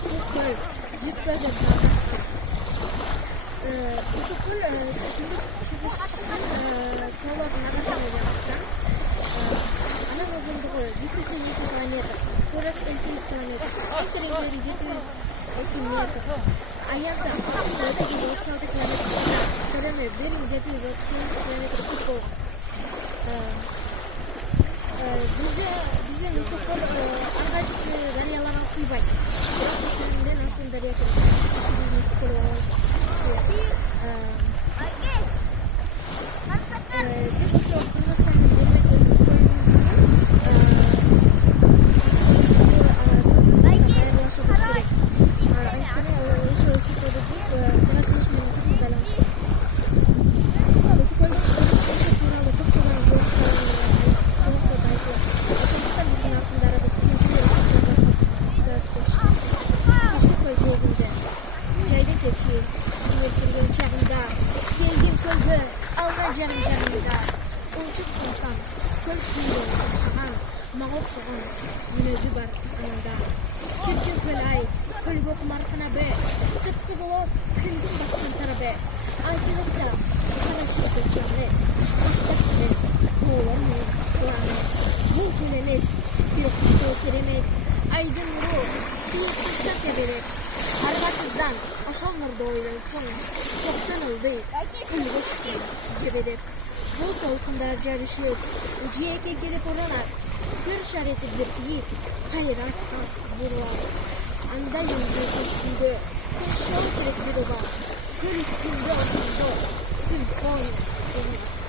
Terus kol jika berbalaskan. Isikul çıkıştan kolak nagasını yapmışlar. Ana nazım doğru. 182 планета. Турас 58 планета. Интерьеры жеткиз окимнети. Аянда алтында 26 планета. Кадаме бир где-то 28 планета көп болгон. Bizde Isikul аңгайч дарыяларга куйбайт. Бирок ошонден астын дарыя керек. Биздин Isikul biz ошо Кыргызстандын көрнөктүү даярдашыбыз керек. Анткени ошо Isikулду биз жаратылыш менен тығыз байланыштык. Isikулдун тууралуу көптөгөн жоктор айтылат. Ошондуктан биздин акындарыбыз Ташкент жээгинде жайдын кечи кирген чагында келген көлгө алган жарымында ончук кыргызстан көл күйүндө жашаган мага окшогон мүнөзү бар анында. Чиркин көл ай көлгө кумаркана бе кыпкызыл ок күндүн баткан тарабы ачыгыша кара чөптө чаңы бактакпен тоолор менен кыланы бул көл эмес күйөктүү керемет айдын нуру күйүктүкса себелеп аргасыздан ошол нурду ойлойсуң токтон ылдый көлгө чыккан жебедеп бул толкундар жарышып жээкке келип уранат көр шарети биркиип кайра артка бурулат анда эми көчтүндө ошол керек бир уба көл үстүндө ошондо симфония